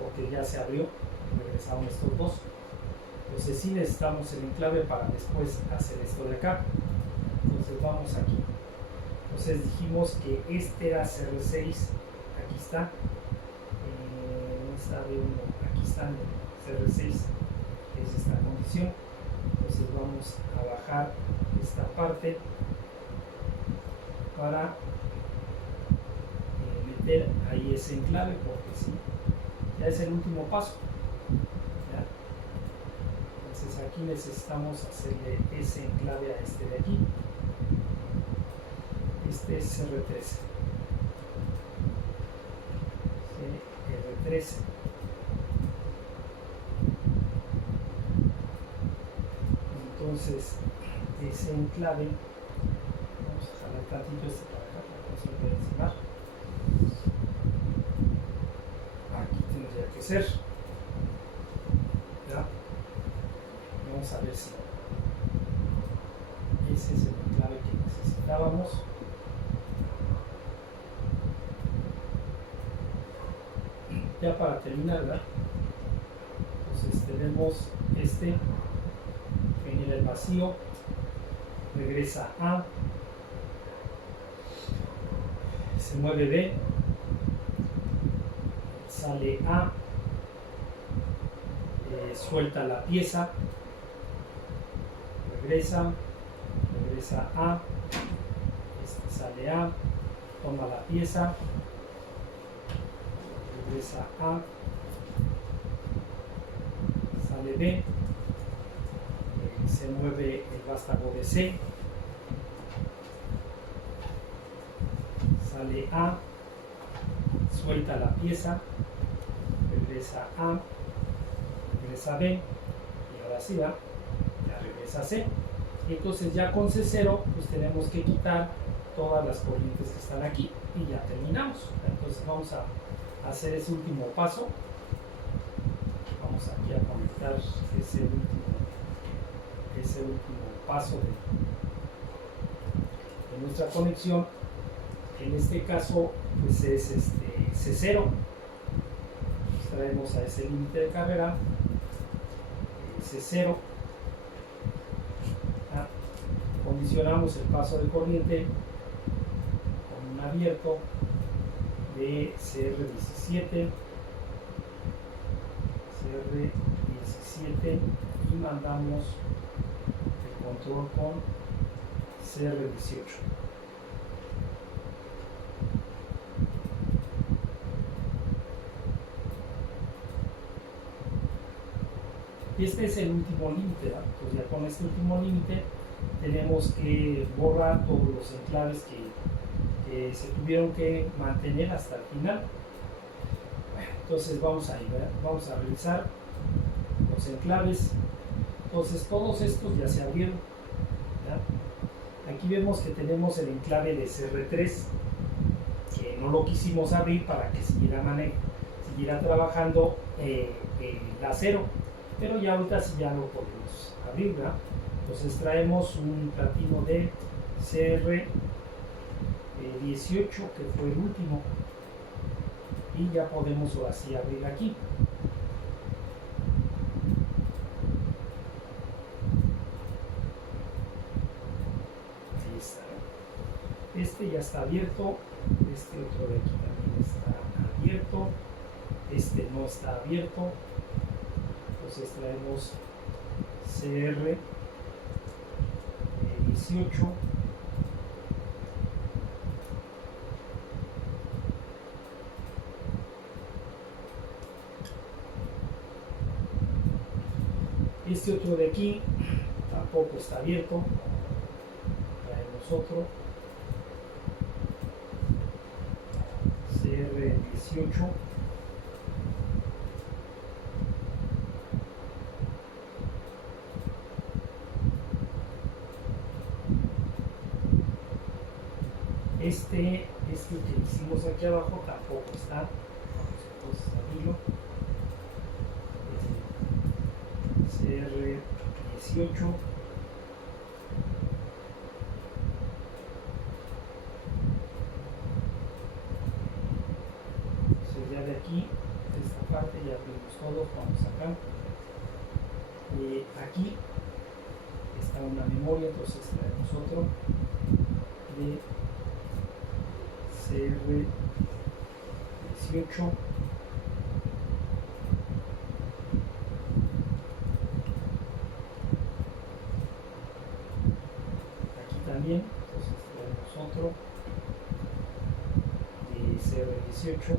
porque ya se abrió, regresaron estos dos. Entonces sí necesitamos el enclave para después hacer esto de acá. Entonces vamos aquí. Entonces dijimos que este era CR6, aquí está, no está B1, aquí está el CR6, es esta condición. Entonces vamos a bajar esta parte para meter ahí ese enclave, porque sí, ya es el último paso. ¿Ya? Entonces aquí necesitamos hacerle ese enclave a este de aquí. Este es CR13. CR13. Entonces, ese enclave, vamos a jalar tantito este para acá para que no se lo vea encima. Aquí tendría que ser. ¿Ya? Vamos a ver si ese es el enclave que necesitábamos. Ya para terminar, ¿verdad? Entonces tenemos este, genera el vacío, regresa A, se mueve B, sale A, suelta la pieza, regresa A, este sale A, toma la pieza, regresa A, sale B, se mueve el vástago de C, sale A, suelta la pieza, regresa A, regresa B, y ahora sí va, ya regresa C. Y entonces ya con C0 pues tenemos que quitar todas las corrientes que están aquí y ya terminamos. Entonces vamos a hacer ese último paso. Vamos aquí a conectar ese último paso de nuestra conexión. En este caso pues es C0. Pues traemos a ese límite de carrera C0. Condicionamos el paso de corriente con un abierto de CR17 y mandamos el control con CR18. Y este es el último límite, ¿verdad? Pues ya con este último límite tenemos que borrar todos los enclaves que se tuvieron que mantener hasta el final. Bueno, entonces vamos a ir, ¿verdad? Vamos a revisar los enclaves. Entonces todos estos ya se abrieron, ¿verdad? Aquí vemos que tenemos el enclave de CR3 que no lo quisimos abrir para que siguiera trabajando el acero, pero ya ahorita sí ya lo podemos abrir, ¿verdad? Entonces traemos un platino de CR18 que fue el último y ya podemos ahora sí abrir aquí. Ahí está. Este ya está abierto, este otro de aquí también está abierto, este no está abierto. Entonces traemos CR18 este otro de aquí tampoco está abierto, traemos otro CR18 este que hicimos aquí abajo tampoco está. Vamos entonces a abrirlo. CR18 entonces ya de aquí, de esta parte ya abrimos todo. Vamos acá, aquí está una memoria, entonces traemos otro de CR18 aquí también, entonces traemos otro de CR18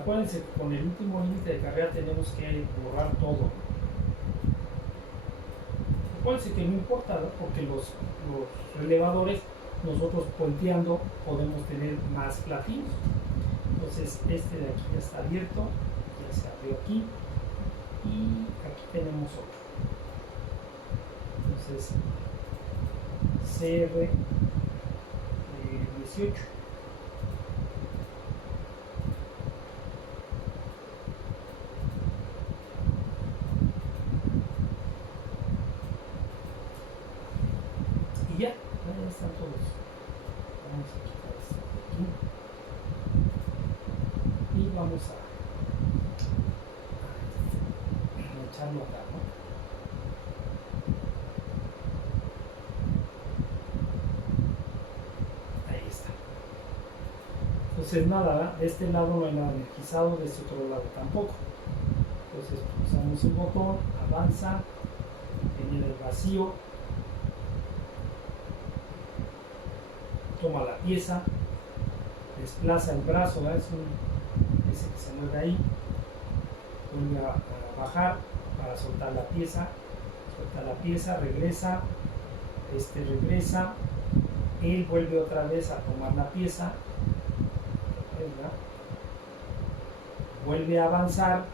acuérdense que con el último límite de carrera tenemos que borrar todo. acuérdense que no importa, ¿no? Porque los relevadores, nosotros puenteando podemos tener más platinos. Entonces este de aquí ya está abierto, ya se abrió aquí, y aquí tenemos otro. Entonces CR 18. Y ya están todos. Vamos a quitar esto de aquí y vamos a echarlo acá, ¿no? Ahí está. Entonces nada, de este lado no hay nada energizado, de este otro lado tampoco. Entonces pulsamos el botón, avanza, en el vacío, toma la pieza, desplaza el brazo, ¿verdad? Ese que se mueve ahí, vuelve a bajar para soltar la pieza, suelta la pieza, regresa, regresa, él vuelve otra vez a tomar la pieza, ¿verdad? Vuelve a avanzar,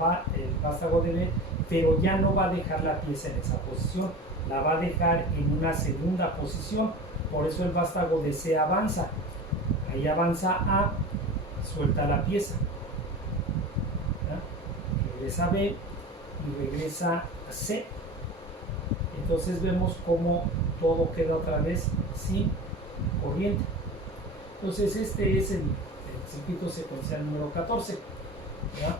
va el vástago de B, pero ya no va a dejar la pieza en esa posición, la va a dejar en una segunda posición. Por eso el vástago de C avanza. Ahí avanza A, suelta la pieza. ¿Ya? Regresa a B y regresa a C. Entonces vemos cómo todo queda otra vez sin corriente. Entonces este es el circuito secuencial número 14. ¿Ya?